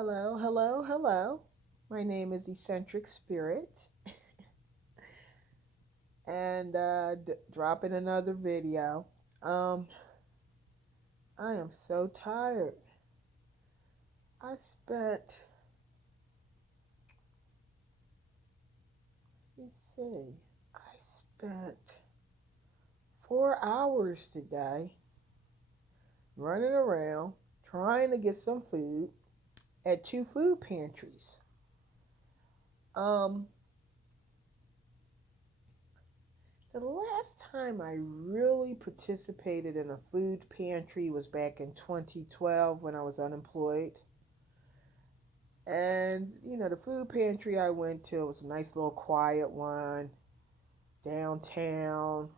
Hello, hello, hello. My name is Eccentric Spirit, and dropping another video. Um, I am so tired. I spent, let's see, I spent 4 hours today running around trying to get some food at two food pantries. Um, the last time I really participated in a food pantry was back in 2012 when I was unemployed. And, the food pantry I went to was a nice little quiet one downtown.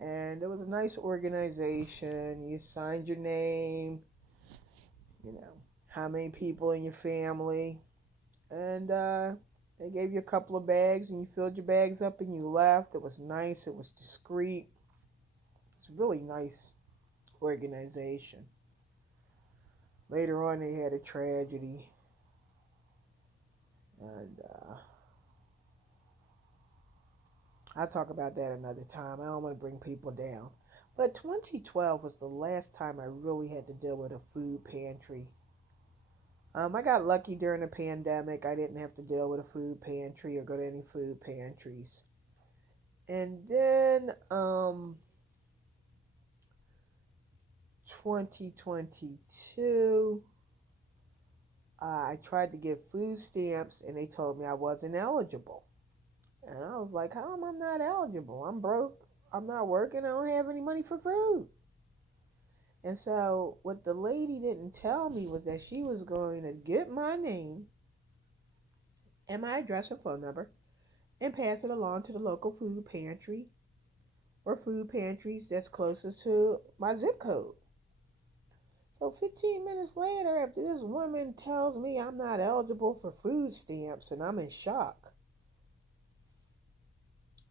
And it was a nice organization. You signed your name, you know, how many people in your family. And they gave you a couple of bags and you filled your bags up and you left. It was nice. It was discreet. It's a really nice organization. Later on, they had a tragedy. And I'll talk about that another time. I don't want to bring people down. But 2012 was the last time I really had to deal with a food pantry. I got lucky during the pandemic. I didn't have to deal with a food pantry or go to any food pantries. And then 2022, I tried to get food stamps and they told me I wasn't eligible. And I was like, how am I not eligible? I'm broke. I'm not working. I don't have any money for food. And so, what the lady didn't tell me was that she was going to get my name and my address and phone number and pass it along to the local food pantry or food pantries that's closest to my zip code. So, 15 minutes later, after this woman tells me I'm not eligible for food stamps and I'm in shock,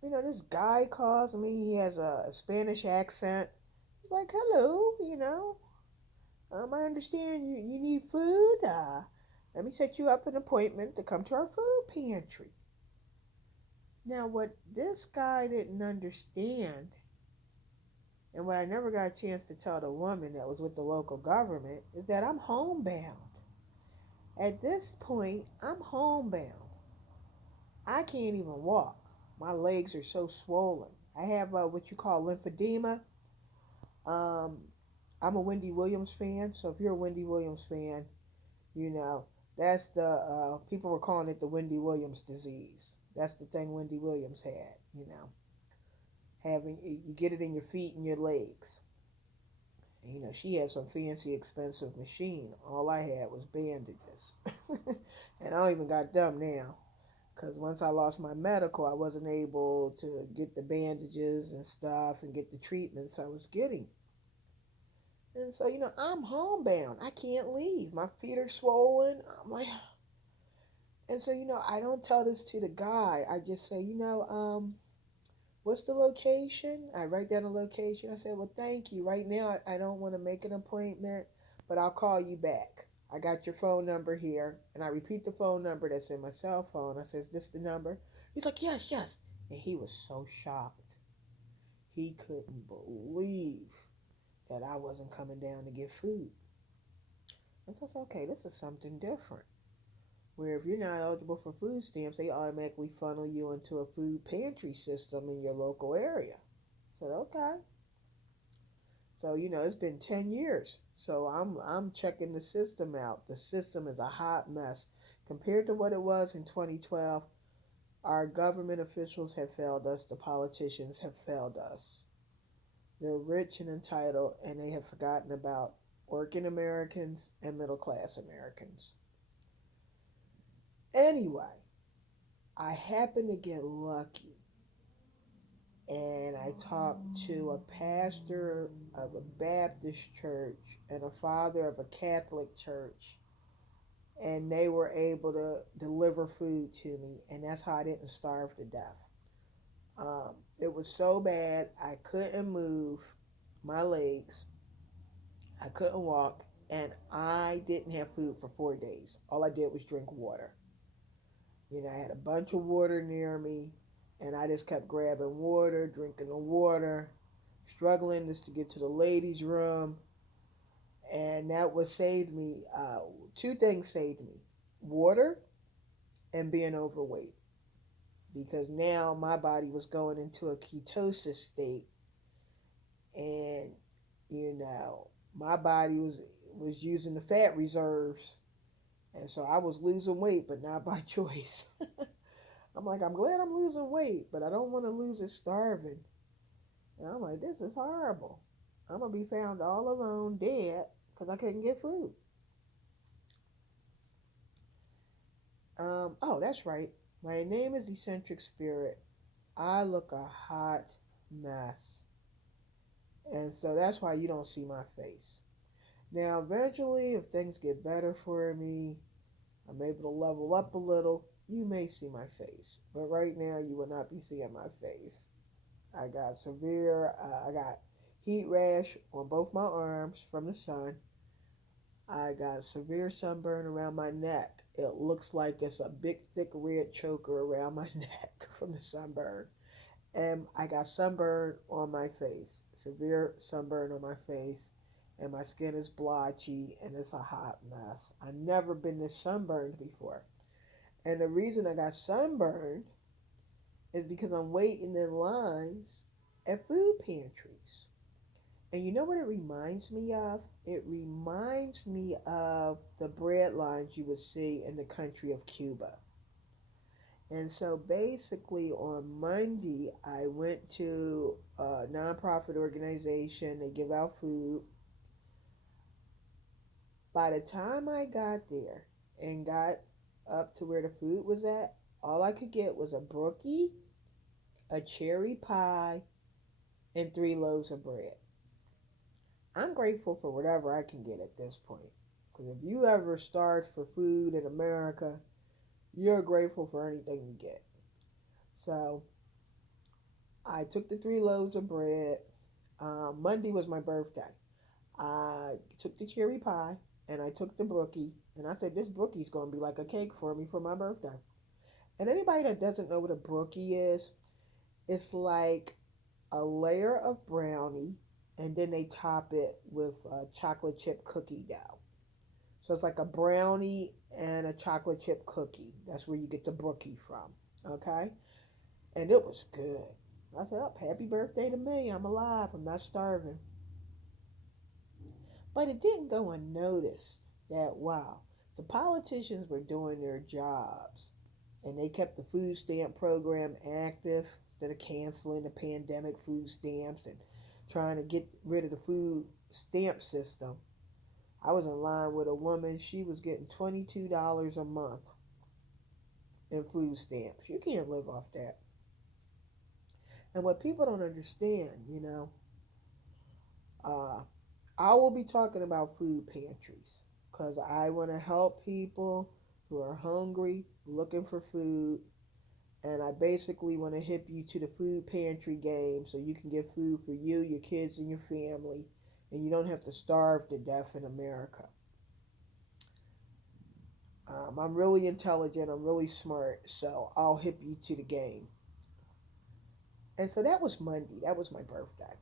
this guy calls me. He has a Spanish accent. He's like, hello, I understand you need food. Let me set you up an appointment to come to our food pantry. Now, what this guy didn't understand, and what I never got a chance to tell the woman that was with the local government, is that I'm homebound. At this point, I'm homebound. I can't even walk. My legs are so swollen. I have what you call lymphedema. Um, I'm a Wendy Williams fan, so if you're a Wendy Williams fan, you know that's the people were calling it the Wendy Williams disease. That's the thing Wendy Williams had. Having you get it in your feet and your legs. And, she had some fancy, expensive machine. All I had was bandages, and I don't even got them now. Because once I lost my medical, I wasn't able to get the bandages and stuff and get the treatments I was getting. And so, I'm homebound. I can't leave. My feet are swollen. I'm like, and so, I don't tell this to the guy. I just say, what's the location? I write down the location. I said, well, thank you. Right now, I don't want to make an appointment, but I'll call you back. I got your phone number here. And I repeat the phone number that's in my cell phone. I says, this the number? He's like, yes, yes. And he was so shocked. He couldn't believe that I wasn't coming down to get food. And so I said, okay, this is something different. Where if you're not eligible for food stamps, they automatically funnel you into a food pantry system in your local area. I said, okay. So, it's been 10 years. So I'm checking the system out. The system is a hot mess. Compared to what it was in 2012, our government officials have failed us. The politicians have failed us. They're rich and entitled, and they have forgotten about working Americans and middle class Americans. Anyway, I happened to get lucky and I talked to a pastor of a Baptist church and a father of a Catholic church, and they were able to deliver food to me, and that's how I didn't starve to death. It was so bad I couldn't move my legs, I couldn't walk, and I didn't have food for 4 days. All I did was drink water. I had a bunch of water near me, and I just kept grabbing water, drinking the water, struggling just to get to the ladies' room, and that was saved me. Two things saved me: water and being overweight, because now my body was going into a ketosis state, and you know my body was using the fat reserves, and so I was losing weight, but not by choice. I'm like, I'm glad I'm losing weight, but I don't want to lose it starving. And I'm like, this is horrible. I'm gonna be found all alone, dead, because I couldn't get food. Oh, that's right. My name is Eccentric Spirit. I look a hot mess, and so that's why you don't see my face. Now, eventually, if things get better for me, I'm able to level up a little. You may see my face, but right now you will not be seeing my face. I got heat rash on both my arms from the sun. I got severe sunburn around my neck. It looks like it's a big, thick red choker around my neck from the sunburn. And I got sunburn on my face, severe sunburn on my face, and my skin is blotchy and it's a hot mess. I've never been this sunburned before. And the reason I got sunburned is because I'm waiting in lines at food pantries. And you know what it reminds me of? It reminds me of the bread lines you would see in the country of Cuba. And so basically on Monday, I went to a nonprofit organization. They give out food. By the time I got there and got up to where the food was at, all I could get was a brookie, a cherry pie, and 3 loaves of bread. I'm grateful for whatever I can get at this point. Because if you ever starved for food in America, you're grateful for anything you get. So I took the 3 loaves of bread. Monday was my birthday. I took the cherry pie and I took the brookie. And I said, this brookie's going to be like a cake for me for my birthday. And anybody that doesn't know what a brookie is, it's like a layer of brownie and then they top it with chocolate chip cookie dough. So it's like a brownie and a chocolate chip cookie. That's where you get the brookie from. Okay? And it was good. I said, oh, happy birthday to me. I'm alive. I'm not starving. But it didn't go unnoticed that, wow, the politicians were doing their jobs and they kept the food stamp program active instead of canceling the pandemic food stamps and trying to get rid of the food stamp system. I was in line with a woman. She was getting $22 a month in food stamps. You can't live off that. And what people don't understand, uh, I will be talking about food pantries because I want to help people who are hungry, looking for food, and I basically want to hip you to the food pantry game so you can get food for you, your kids, and your family, and you don't have to starve to death in America. I'm really intelligent, I'm really smart, so I'll hip you to the game. And so that was Monday, that was my birthday.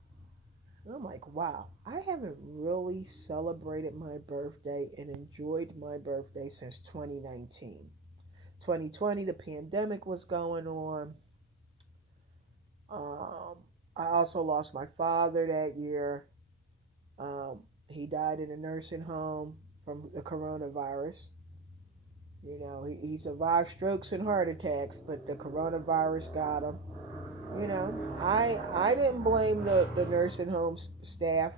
And I'm like, wow, I haven't really celebrated my birthday and enjoyed my birthday since 2019. 2020, the pandemic was going on. Um, I also lost my father that year. He died in a nursing home from the coronavirus. He survived strokes and heart attacks, but the coronavirus got him. I didn't blame the nursing home staff.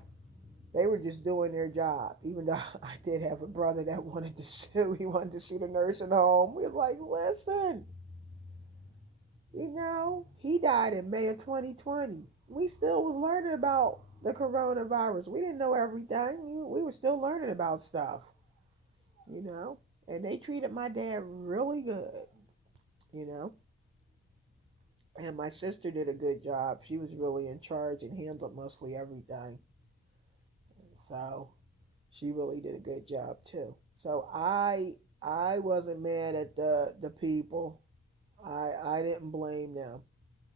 They were just doing their job. Even though I did have a brother that wanted to sue, he wanted to sue the nursing home. We were like, listen, he died in May of 2020. We still was learning about the coronavirus. We didn't know everything. We were still learning about stuff, you know. And they treated my dad really good, you know. And my sister did a good job. She was really in charge and handled mostly everything. So She really did a good job too. So I wasn't mad at the people. I didn't blame them.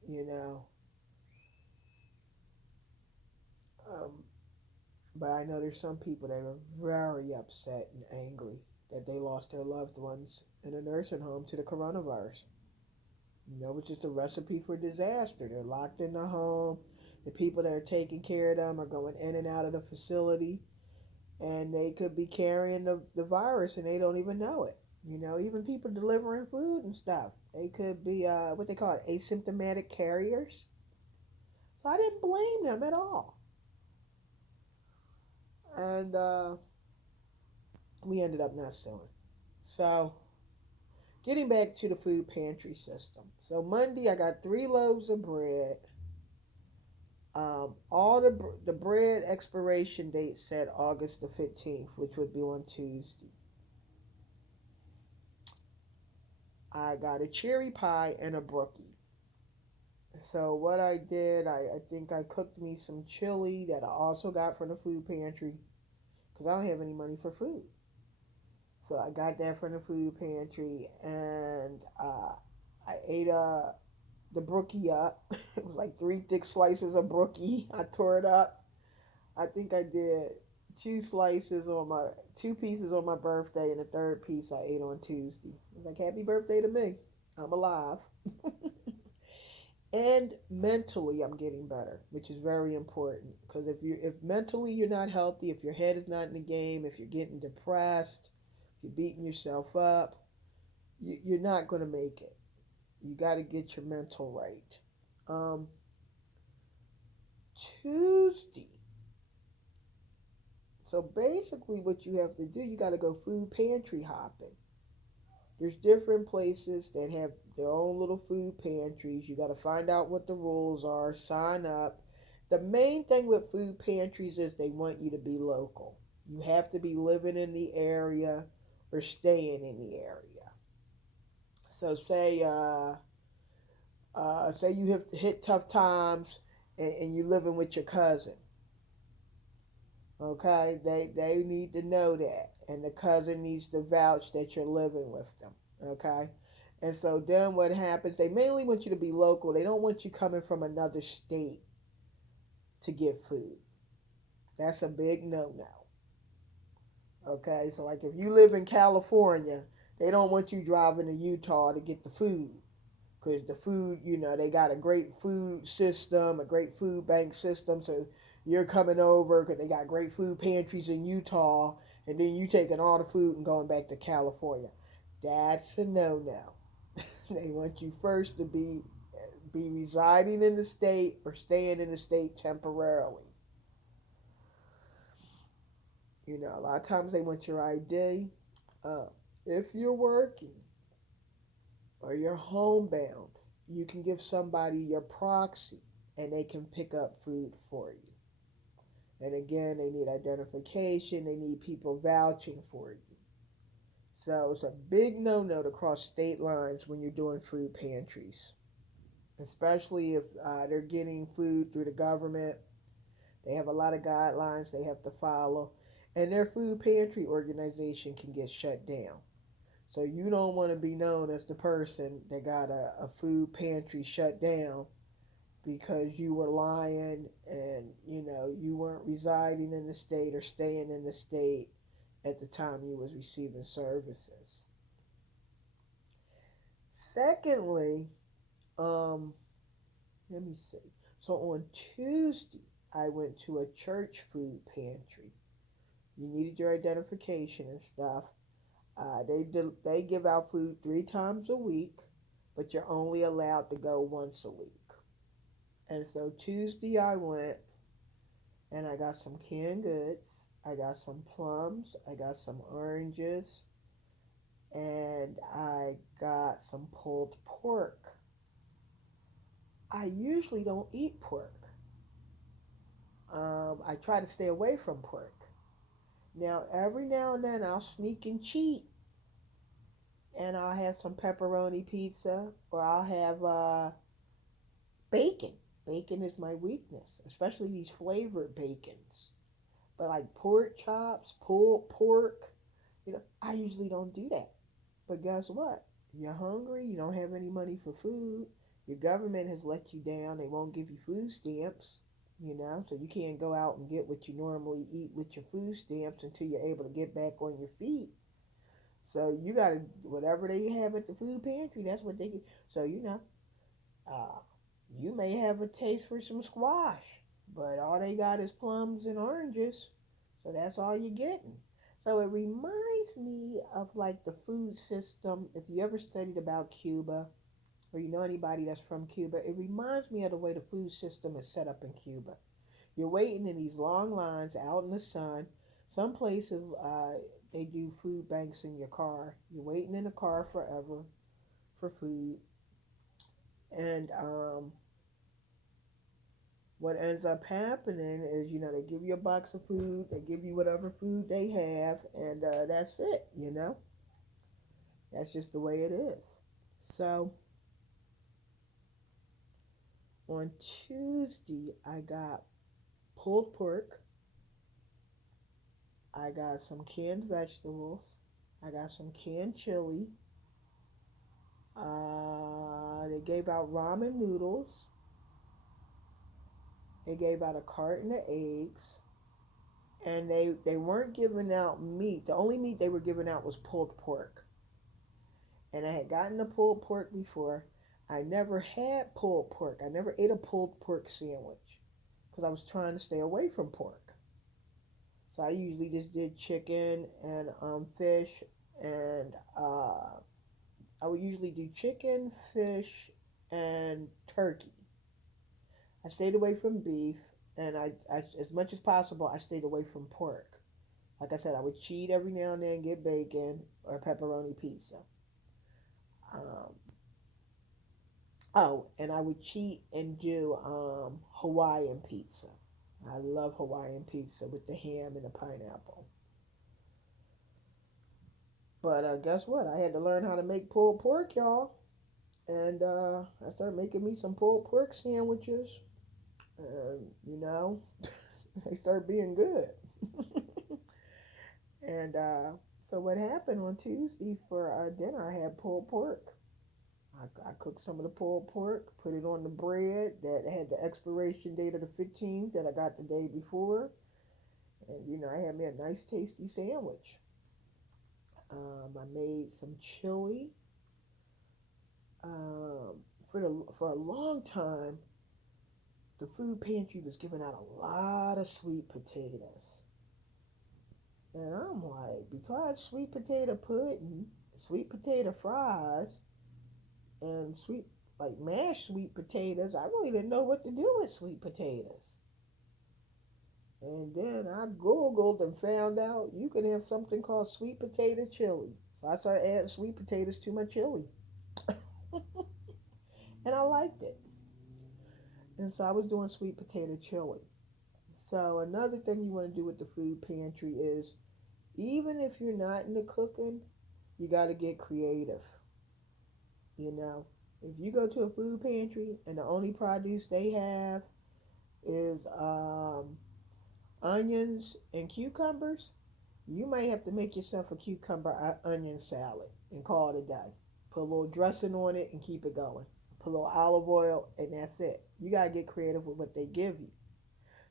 You know, um, but I know there's some people that are very upset and angry that they lost their loved ones in a nursing home to the coronavirus. You know, which is a recipe for disaster. They're locked in the home. The people that are taking care of them are going in and out of the facility, and they could be carrying the virus and they don't even know it. You know, even people delivering food and stuff, they could be what they call it, asymptomatic carriers. So I didn't blame them at all. And we ended up not suing. So getting back to the food pantry system. So Monday I got 3 loaves of bread. All the bread expiration date said August the 15th, which would be on Tuesday. I got a cherry pie and a brookie. So what I did, I think I cooked me some chili that I also got from the food pantry because I don't have any money for food. So I got that from the food pantry, and I ate the brookie up. It was like 3 thick slices of brookie. I tore it up. I think I did 2 pieces on my birthday, and the third piece I ate on Tuesday. I was like, "Happy birthday to me! I'm alive." And mentally, I'm getting better, which is very important. Because if mentally you're not healthy, if your head is not in the game, if you're getting depressed, if you're beating yourself up, you're not going to make it. You got to get your mental right. Um, Tuesday. So basically, what you have to do, you got to go food pantry hopping. There's different places that have their own little food pantries. You got to find out what the rules are, sign up. The main thing with food pantries is they want you to be local. You have to be living in the area or staying in the area. So say you have hit tough times and you're living with your cousin. Okay, they need to know that, and the cousin needs to vouch that you're living with them. Okay, and so then what happens? They mainly want you to be local. They don't want you coming from another state to get food. That's a big no-no. Okay, so like if you live in California, they don't want you driving to Utah to get the food because the food, they got a great food system, a great food bank system. So you're coming over because they got great food pantries in Utah, and then you taking all the food and going back to California. That's a no-no. They want you first to be residing in the state or staying in the state temporarily. A lot of times they want your ID. Uh, if you're working or you're homebound, you can give somebody your proxy and they can pick up food for you. And again, they need identification, they need people vouching for you. So it's a big no-no to cross state lines when you're doing food pantries, especially if they're getting food through the government. They have a lot of guidelines they have to follow, and their food pantry organization can get shut down. So you don't want to be known as the person that got a food pantry shut down because you were lying and you weren't residing in the state or staying in the state at the time you was receiving services. Secondly, um, let me see. So on Tuesday, I went to a church food pantry. You needed your identification and stuff. They give out food 3 times a week, but you're only allowed to go once a week. And so Tuesday I went and I got some canned goods. I got some plums. I got some oranges. And I got some pulled pork. I usually don't eat pork. I try to stay away from pork. Now, every now and then I'll sneak and cheat and I'll have some pepperoni pizza or I'll have bacon. Bacon is my weakness, especially these flavored bacons. But like pork chops, pulled pork, I usually don't do that. But guess what? You're hungry, you don't have any money for food, your government has let you down, they won't give you food stamps, so you can't go out and get what you normally eat with your food stamps until you're able to get back on your feet. So you gotta, whatever they have at the food pantry, that's what they get. So, uh, you may have a taste for some squash, but all they got is plums and oranges. So that's all you're getting. So it reminds me of like the food system. If you ever studied about Cuba or you know anybody that's from Cuba, it reminds me of the way the food system is set up in Cuba. You're waiting in these long lines out in the sun. Some places they do food banks in your car. You're waiting in the car forever for food, and what ends up happening is, they give you a box of food, they give you whatever food they have, and that's it. That's just the way it is. So on Tuesday, I got pulled pork, I got some canned vegetables, I got some canned chili. They gave out ramen noodles. They gave out a carton of eggs. And they weren't giving out meat. The only meat they were giving out was pulled pork. And I had gotten the pulled pork before. I never had pulled pork. I never ate a pulled pork sandwich because I was trying to stay away from pork. So I usually just did chicken and fish, and I would usually do chicken, fish, and turkey. I stayed away from beef, and as much as possible, I stayed away from pork. Like I said, I would cheat every now and then, get bacon or pepperoni pizza. Um, oh, and I would cheat and do Hawaiian pizza. I love Hawaiian pizza with the ham and the pineapple. But guess what? I had to learn how to make pulled pork, y'all. And I started making me some pulled pork sandwiches. And, they started being good. And so what happened on Tuesday for dinner, I had pulled pork. I cooked some of the pulled pork, put it on the bread that had the expiration date of the 15th that I got the day before. And, I had me a nice tasty sandwich. I made some chili. For a long time, the food pantry was giving out a lot of sweet potatoes. And I'm like, besides sweet potato pudding, sweet potato fries, and like mashed sweet potatoes, I really didn't know what to do with sweet potatoes. And then I Googled and found out you can have something called sweet potato chili. So I started adding sweet potatoes to my chili. And I liked it. And so I was doing sweet potato chili. So another thing you want to do with the food pantry is, even if you're not into cooking, you got to get creative. You know, if you go to a food pantry and the only produce they have is onions and cucumbers, you might have to make yourself a cucumber onion salad and call it a day. Put a little dressing on it and keep it going. Put a little olive oil and that's it. You got to get creative with what they give you.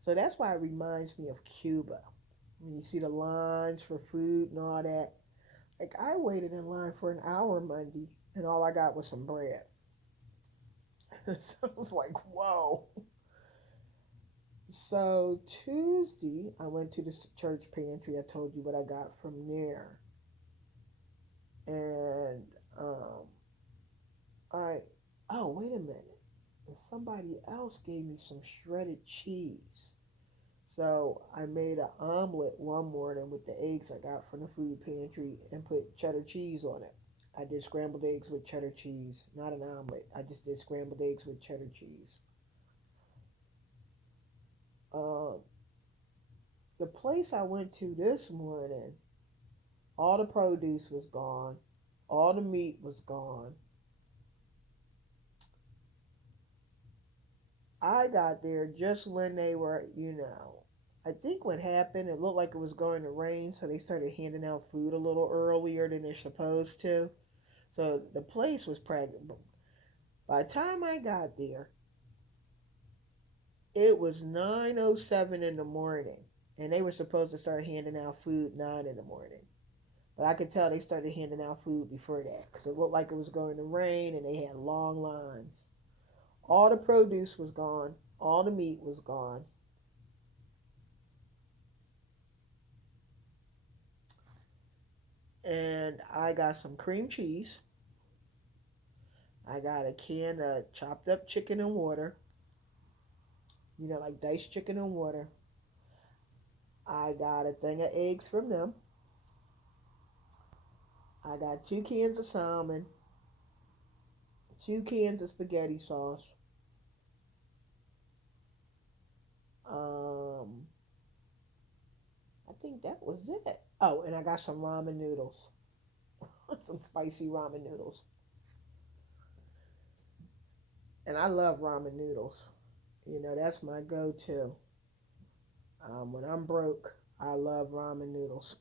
So that's why it reminds me of Cuba. When you see the lines for food and all that. Like, I waited in line for an hour Monday and all I got was some bread. So it was like, whoa. So Tuesday, I went to the church pantry. I told you what I got from there. And I, oh, wait a minute. And somebody else gave me some shredded cheese. So I made an omelet one morning with the eggs I got from the food pantry and put cheddar cheese on it. I did scrambled eggs with cheddar cheese, not an omelet. I just did scrambled eggs with cheddar cheese. Um, the place I went to this morning, all the produce was gone, all the meat was gone. I got there just when they were, I think what happened, it looked like it was going to rain, so they started handing out food a little earlier than they're supposed to. So the place was pregnant. By the time I got there, it was 9:07 in the morning, and they were supposed to start handing out food 9 in the morning. But I could tell they started handing out food before that because it looked like it was going to rain, and they had long lines. All the produce was gone. All the meat was gone. And I got some cream cheese. I got a can of chopped up chicken and water. Like diced chicken and water. I got a thing of eggs from them. I got 2 cans of salmon, 2 cans of spaghetti sauce. Um, I think that was it. Oh, and I got some ramen noodles, some spicy ramen noodles. And I love ramen noodles. That's my go-to. When I'm broke, I love ramen noodles.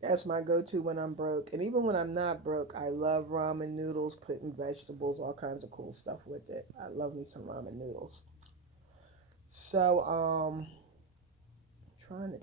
That's my go-to when I'm broke. And even when I'm not broke, I love ramen noodles, putting vegetables, all kinds of cool stuff with it. I love me some ramen noodles. So, trying to